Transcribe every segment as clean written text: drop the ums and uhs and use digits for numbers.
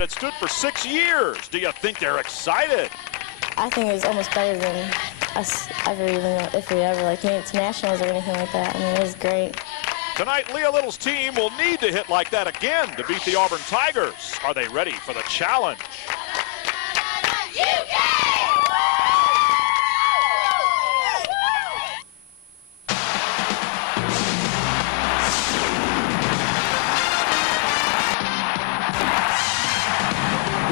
It stood for 6 years. Do you think they're excited? I think it was almost better than us ever, even if we ever made it to nationals or anything like that. I mean, it was great. Tonight, Leah Little's team will need to hit like that again to beat the Auburn Tigers. Are they ready for the challenge?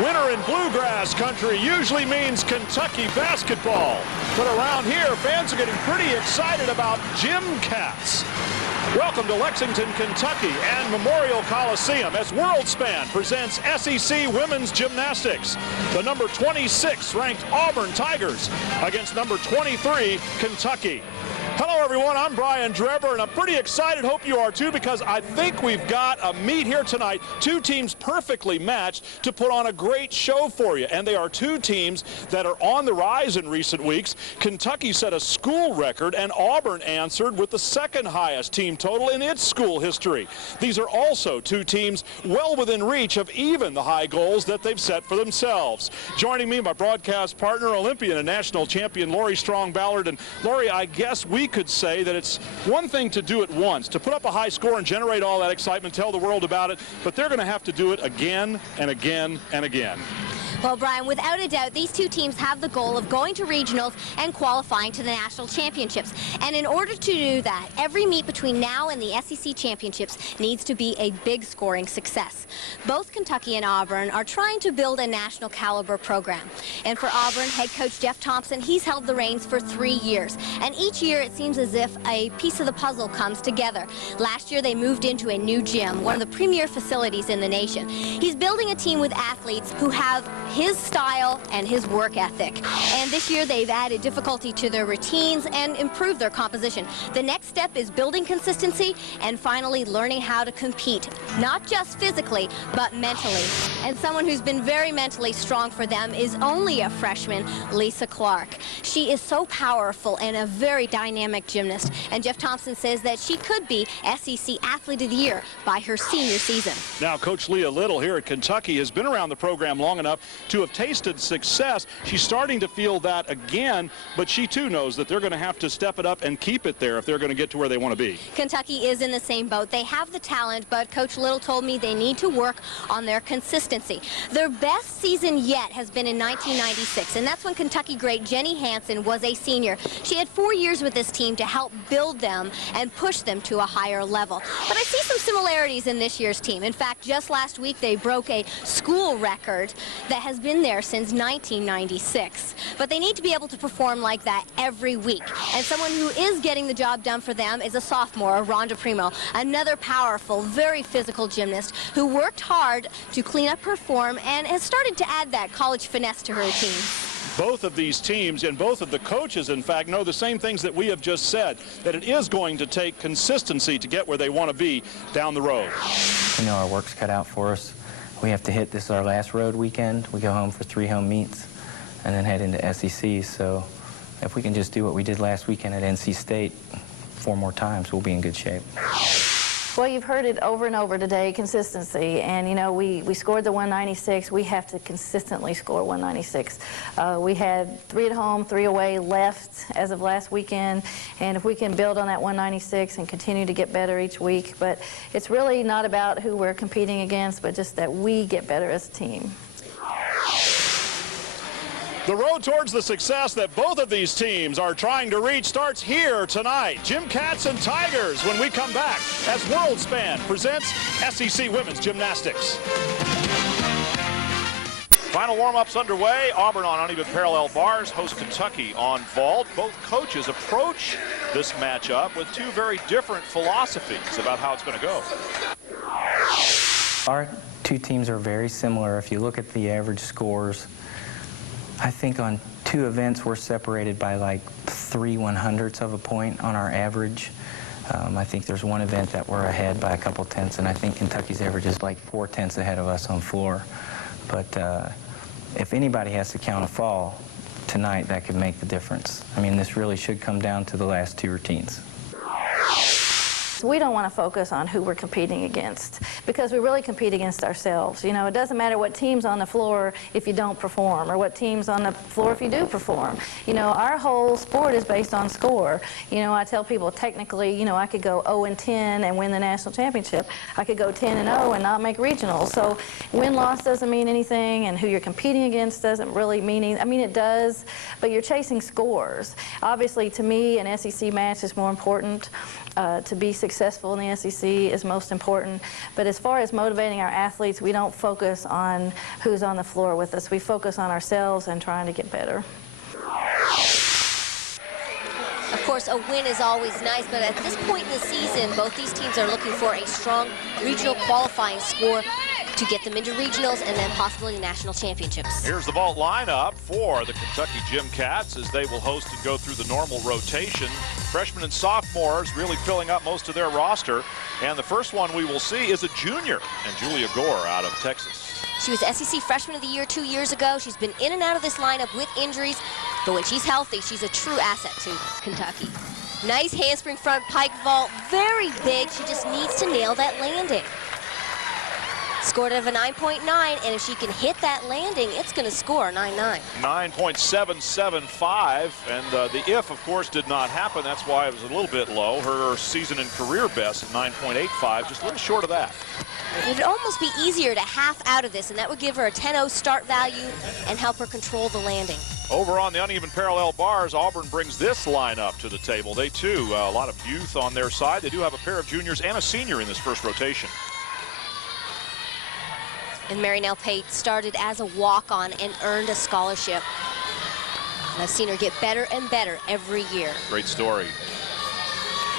Winter in bluegrass country usually means Kentucky basketball. But around here, fans are getting pretty excited about gym cats. Welcome to Lexington, Kentucky and Memorial Coliseum as WorldSpan presents SEC Women's Gymnastics. The number 26 ranked Auburn Tigers against number 23 Kentucky. Hello everyone, I'm Brian Drebber and I'm pretty excited, hope you are too, because I think we've got a meet here tonight. Two teams perfectly matched to put on a great show for you. And they are two teams that are on the rise in recent weeks. Kentucky set a school record and Auburn answered with the second highest team total in its school history. These are also two teams well within reach of even the high goals that they've set for themselves. Joining me, my broadcast partner, Olympian and national champion Lori Strong-Ballard. And Lori, I guess we could say that it's one thing to do it once, to put up a high score and generate all that excitement, tell the world about it, but they're going to have to do it again and again and again. Well, Brian, without a doubt, these two teams have the goal of going to regionals and qualifying to the national championships. And in order to do that, every meet between now and the SEC championships needs to be a big scoring success. Both Kentucky and Auburn are trying to build a national caliber program. And for Auburn, head coach Jeff Thompson, he's held the reins for 3 years. And each year it seems as if a piece of the puzzle comes together. Last year they moved into a new gym, one of the premier facilities in the nation. He's building a team with athletes who have his style and his work ethic. And this year they've added difficulty to their routines and improved their composition. The next step is building consistency and finally learning how to compete, not just physically, but mentally. And someone who's been very mentally strong for them is only a freshman, Lisa Clark. She is so powerful and a very dynamic gymnast. And Jeff Thompson says that she could be SEC Athlete of the Year by her senior season. Now, Coach Leah Little here at Kentucky has been around the program long enough to have tasted success. She's starting to feel that again, but she too knows that they're going to have to step it up and keep it there if they're going to get to where they want to be. Kentucky is in the same boat. They have the talent, but Coach Little told me they need to work on their consistency. Their best season yet has been in 1996, and that's when Kentucky great Jenny Hansen was a senior. She had 4 years with this team to help build them and push them to a higher level. But I see some similarities in this year's team. In fact, just last week they broke a school record that has been there since 1996. But they need to be able to perform like that every week. And someone who is getting the job done for them is a sophomore, Aronda Primault, another powerful, very physical gymnast who worked hard to clean up her form and has started to add that college finesse to her routine. Both of these teams and both of the coaches, in fact, know the same things that we have just said, that it is going to take consistency to get where they want to be down the road. We know our work's cut out for us. We have to hit, this is our last road weekend. We go home for 3 home meets and then head into SEC. So if we can just do what we did last weekend at NC State 4 more times, we'll be in good shape. Well, you've heard it over and over today, consistency. And, you know, we scored the 196. We have to consistently score 196. We had 3 at home, 3 away left as of last weekend. And if we can build on that 196 and continue to get better each week. But it's really not about who we're competing against, but just that we get better as a team. The road towards the success that both of these teams are trying to reach starts here tonight. Gym Cats and Tigers when we come back as WorldSpan presents SEC Women's Gymnastics. Final warm-ups underway. Auburn on uneven parallel bars, host Kentucky on vault. Both coaches approach this matchup with 2 very different philosophies about how it's going to go. Our 2 teams are very similar. If you look at the average scores, I think on 2 events we're separated by like 3 100ths of a point on our average. I think there's 1 event that we're ahead by a couple tenths, and I think Kentucky's average is like 4 tenths ahead of us on floor. But if anybody has to count a fall tonight, that could make the difference. I mean, this really should come down to the last 2 routines. We don't want to focus on who we're competing against because we really compete against ourselves. You know, it doesn't matter what team's on the floor if you don't perform or what team's on the floor if you do perform. You know, our whole sport is based on score. You know, I tell people technically, you know, I could go 0-10 and win the national championship. I could go 10-0 and not make regionals. So win-loss doesn't mean anything, and who you're competing against doesn't really mean anything. I mean, it does, but you're chasing scores. Obviously, to me, an SEC match is more important. To be successful in the SEC is most important. But as far as motivating our athletes, we don't focus on who's on the floor with us. We focus on ourselves and trying to get better. Of course, a win is always nice, but at this point in the season, both these teams are looking for a strong regional qualifying score to get them into regionals and then possibly national championships. Here's the vault lineup for the Kentucky Gym Cats as they will host and go through the normal rotation. Freshmen and sophomores really filling up most of their roster. And the first one we will see is a junior, and Julia Gore out of Texas. She was SEC Freshman of the Year 2 years ago. She's been in and out of this lineup with injuries, but when she's healthy, she's a true asset to Kentucky. Nice handspring front pike vault, very big. She just needs to nail that landing. Scored out of a 9.9, and if she can hit that landing, it's going to score 9.9. 9.775, and the if, of course, did not happen. That's why it was a little bit low. Her season and career best at 9.85, just a little short of that. It would almost be easier to half out of this, and that would give her a 10-0 start value and help her control the landing. Over on the uneven parallel bars, Auburn brings this lineup to the table. They, too, a lot of youth on their side. They do have a pair of juniors and a senior in this first rotation. And Nell Pate started as a walk-on and earned a scholarship. And I've seen her get better and better every year. Great story.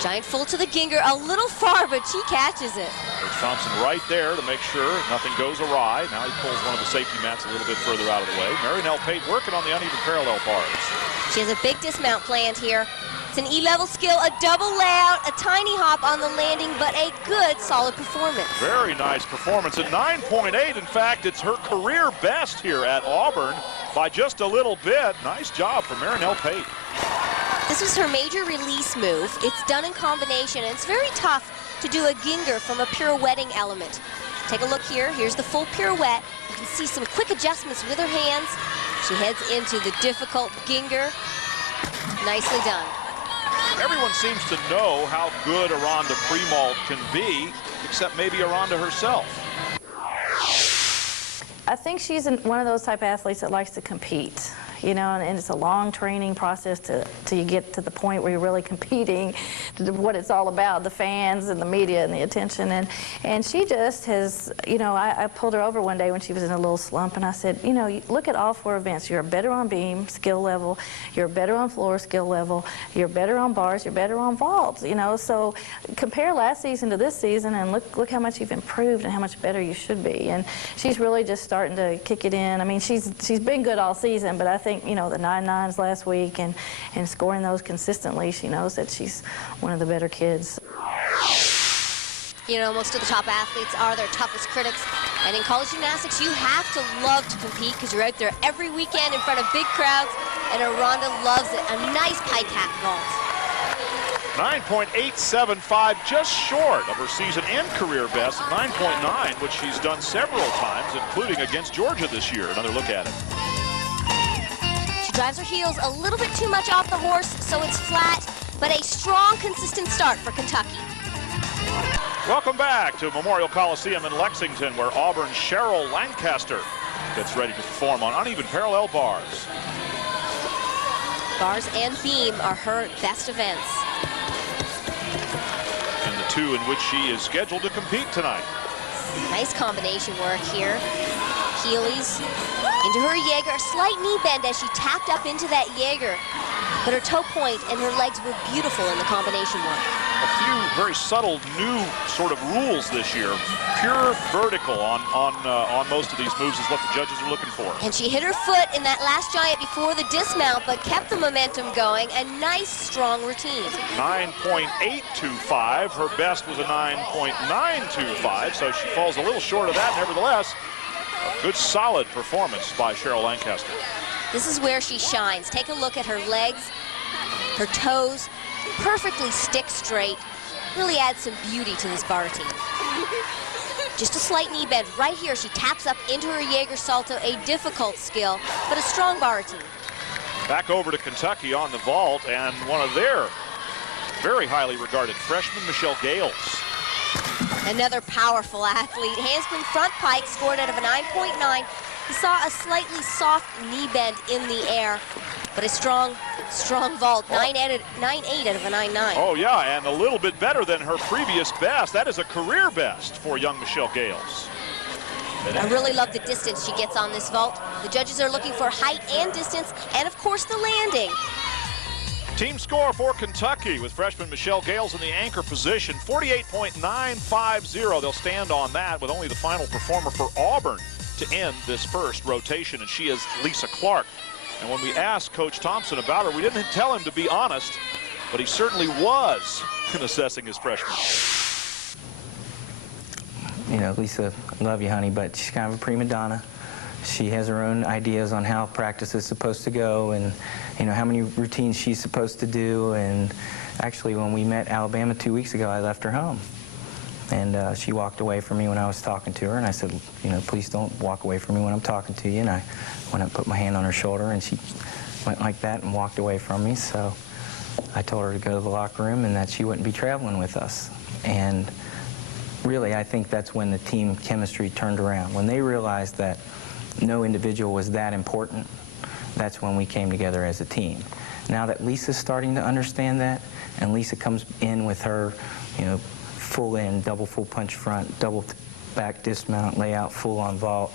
Giant full to the Ginger, a little far, but she catches it. Coach Thompson right there to make sure nothing goes awry. Now he pulls one of the safety mats a little bit further out of the way. Nell Pate working on the uneven parallel bars. She has a big dismount planned here. It's an E-level skill, a double layout, a tiny hop on the landing, but a good, solid performance. Very nice performance at 9.8. In fact, it's her career best here at Auburn by just a little bit. Nice job from Nell Pate. This is her major release move. It's done in combination, and it's very tough to do a Ginger from a pirouetting element. Take a look here. Here's the full pirouette. You can see some quick adjustments with her hands. She heads into the difficult Ginger. Nicely done. Everyone seems to know how good Aronda Primault can be, except maybe Aronda herself. I think she's one of those type of athletes that likes to compete. You know, and it's a long training process till you get to the point where you're really competing, to what it's all about, the fans and the media and the attention. And she just has, you know, I pulled her over one day when she was in a little slump, and I said, you know, look at all 4 events. You're better on beam, skill level. You're better on floor, skill level. You're better on bars. You're better on vaults, you know. So compare last season to this season, and look how much you've improved and how much better you should be. And she's really just starting to kick it in. I mean, she's been good all season, but I think, you know, the 9.9s last week and scoring those consistently, she knows that she's one of the better kids. You know, most of the top athletes are their toughest critics. And in college gymnastics, you have to love to compete because you're out there every weekend in front of big crowds. And Aronda loves it. A nice pike half vault. 9.875, just short of her season and career best, 9.9, which she's done several times, including against Georgia this year. Another look at it. She drives her heels a little bit too much off the horse, so it's flat, but a strong, consistent start for Kentucky. Welcome back to Memorial Coliseum in Lexington, where Auburn's Cheryl Lancaster gets ready to perform on uneven parallel bars. Bars and beam are her best events. And the 2 in which she is scheduled to compete tonight. Nice combination work here. Heelys into her Jaeger, a slight knee bend as she tapped up into that Jaeger. But her toe point and her legs were beautiful in the combination work. A few very subtle new sort of rules this year. Pure vertical on most of these moves is what the judges are looking for. And she hit her foot in that last giant before the dismount, but kept the momentum going. A nice, strong routine. 9.825. Her best was a 9.925, so she falls a little short of that. Nevertheless, a good, solid performance by Cheryl Lancaster. This is where she shines. Take a look at her legs, her toes, perfectly stick straight. really adds some beauty to this bar routine. Just a slight knee bend right here. She taps up into her Jaeger Salto, a difficult skill, but a strong bar routine. Back over to Kentucky on the vault, and one of their very highly regarded freshmen, Michelle Gales. Another powerful athlete. Handspring front pike scored out of a 9.9. He saw a slightly soft knee bend in the air, but a strong vault. 9.8 out of a 9.9. Oh, yeah, and a little bit better than her previous best. That is a career best for young Michelle Gales. I really love the distance she gets on this vault. The judges are looking for height and distance, and of course the landing. Team score for Kentucky with freshman Michelle Gales in the anchor position, 48.950. They'll stand on that with only the final performer for Auburn to end this first rotation, and she is Lisa Clark. And when we asked Coach Thompson about her, we didn't tell him to be honest, but he certainly was in assessing his freshman. You know, Lisa, love you, honey, but she's kind of a prima donna. She has her own ideas on how practice is supposed to go and, you know, how many routines she's supposed to do. And actually, when we met Alabama 2 weeks ago, I left her home. And she walked away from me when I was talking to her, and I said, you know, please don't walk away from me when I'm talking to you. And I went and put my hand on her shoulder, and she went like that and walked away from me. So I told her to go to the locker room and that she wouldn't be traveling with us. And really, I think that's when the team chemistry turned around. When they realized that no individual was that important, that's when we came together as a team. Now that Lisa's starting to understand that, and Lisa comes in with her, you know, full in, double full punch front, double back dismount, layout, full on vault,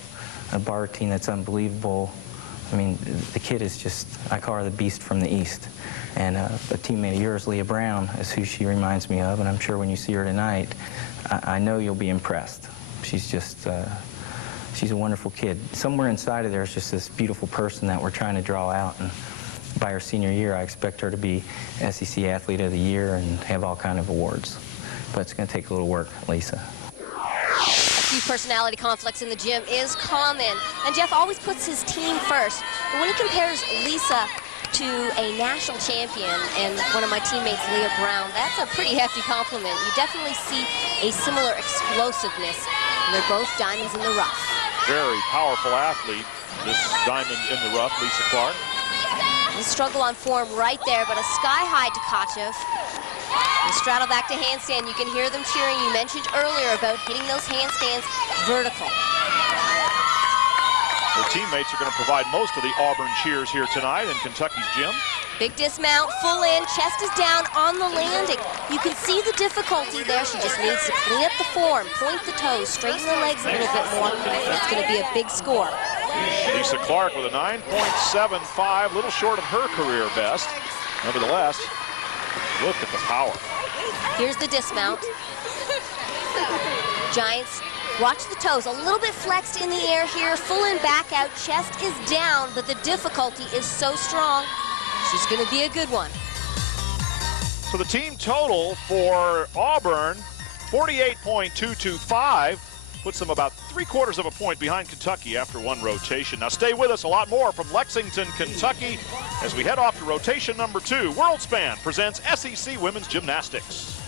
a bar routine that's unbelievable. I mean, the kid is just, I call her the beast from the East. And a teammate of yours, Leah Brown, is who she reminds me of, and I'm sure when you see her tonight, I know you'll be impressed. She's just, she's a wonderful kid. Somewhere inside of there is just this beautiful person that we're trying to draw out, and by her senior year, I expect her to be SEC Athlete of the Year and have all kind of awards. But it's going to take a little work, Lisa. A few personality conflicts in the gym is common, and Jeff always puts his team first. But when he compares Lisa to a national champion and one of my teammates, Leah Brown, that's a pretty hefty compliment. You definitely see a similar explosiveness. And they're both diamonds in the rough. Very powerful athlete, this diamond in the rough, Lisa Clark. The struggle on form right there, but a sky-high Tkachev. The straddle back to handstand. You can hear them cheering. You mentioned earlier about hitting those handstands vertical. Their teammates are going to provide most of the Auburn cheers here tonight in Kentucky's gym. Big dismount, full in, chest is down on the landing. You can see the difficulty there. She just needs to clean up the form, point the toes, straighten the legs a little bit more. It's going to be a big score. Lisa Clark with a 9.75, a little short of her career best. Nevertheless, look at the power. Here's the dismount. Giants, watch the toes, a little bit flexed in the air here, full in, back out, chest is down, but the difficulty is so strong. She's going to be a good one. So the team total for Auburn, 48.225, puts them about 3/4 of a point behind Kentucky after one rotation. Now stay with us, a lot more from Lexington, Kentucky, as we head off to rotation number 2. World Span presents SEC Women's Gymnastics.